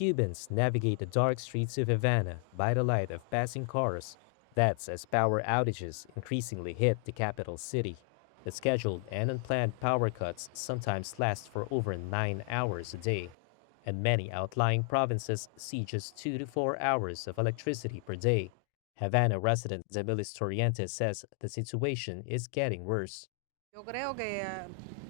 Cubans navigate the dark streets of Havana by the light of passing cars. That's as power outages increasingly hit the capital city. The scheduled and unplanned power cuts sometimes last for over 9 hours a day, and many outlying provinces see just 2 to 4 hours of electricity per day. Havana resident Zabilis Torrientes says the situation is getting worse. Yo creo que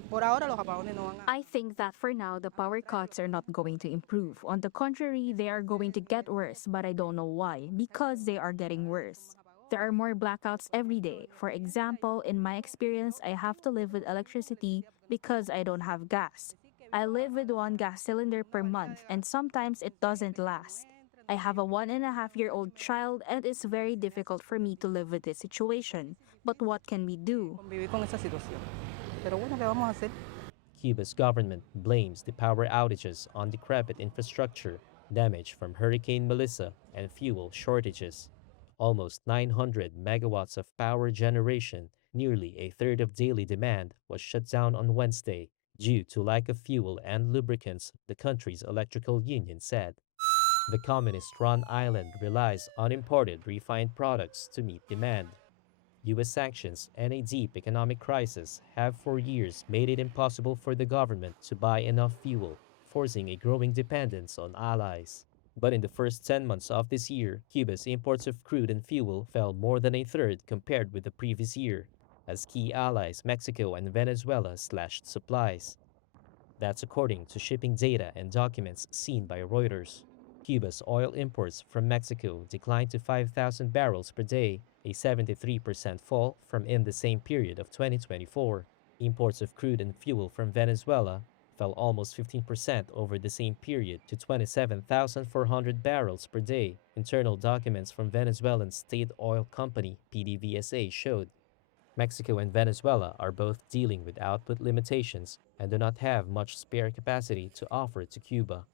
por ahora los apagones no van a... I think that for now, the power cuts are not going to improve. On the contrary, they are going to get worse, but I don't know why. Because they are getting worse. There are more blackouts every day. For example, in my experience, I have to live with electricity because I don't have gas. I live with one gas cylinder per month, and sometimes it doesn't last. I have a 1.5-year-old child, and it's very difficult for me to live with this situation. But what can we do? convivir con esa situación. Pero bueno, ¿qué vamos a hacer? Cuba's government blames the power outages on decrepit infrastructure, damage from Hurricane Melissa, and fuel shortages. Almost 900 megawatts of power generation, nearly a third of daily demand, was shut down on Wednesday due to lack of fuel and lubricants, the country's electrical union said. The communist-run island relies on imported refined products to meet demand. U.S. sanctions and a deep economic crisis have for years made it impossible for the government to buy enough fuel, forcing a growing dependence on allies. But in the first 10 months of this year, Cuba's imports of crude and fuel fell more than a third compared with the previous year, as key allies Mexico and Venezuela slashed supplies. That's according to shipping data and documents seen by Reuters. Cuba's oil imports from Mexico declined to 5,000 barrels per day, a 73% fall from in the same period of 2024. Imports of crude and fuel from Venezuela fell almost 15% over the same period to 27,400 barrels per day, internal documents from Venezuelan state oil company PDVSA showed. Mexico and Venezuela are both dealing with output limitations and do not have much spare capacity to offer to Cuba.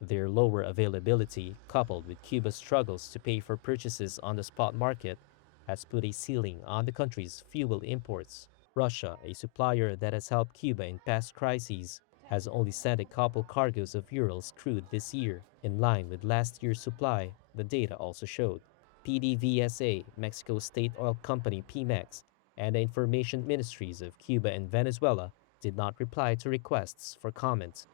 Their lower availability, coupled with Cuba's struggles to pay for purchases on the spot market, has put a ceiling on the country's fuel imports. Russia, a supplier that has helped Cuba in past crises, has only sent a couple cargoes of Urals crude this year, in line with last year's supply, the data also showed. PDVSA, Mexico's state oil company Pemex, and the information ministries of Cuba and Venezuela did not reply to requests for comment.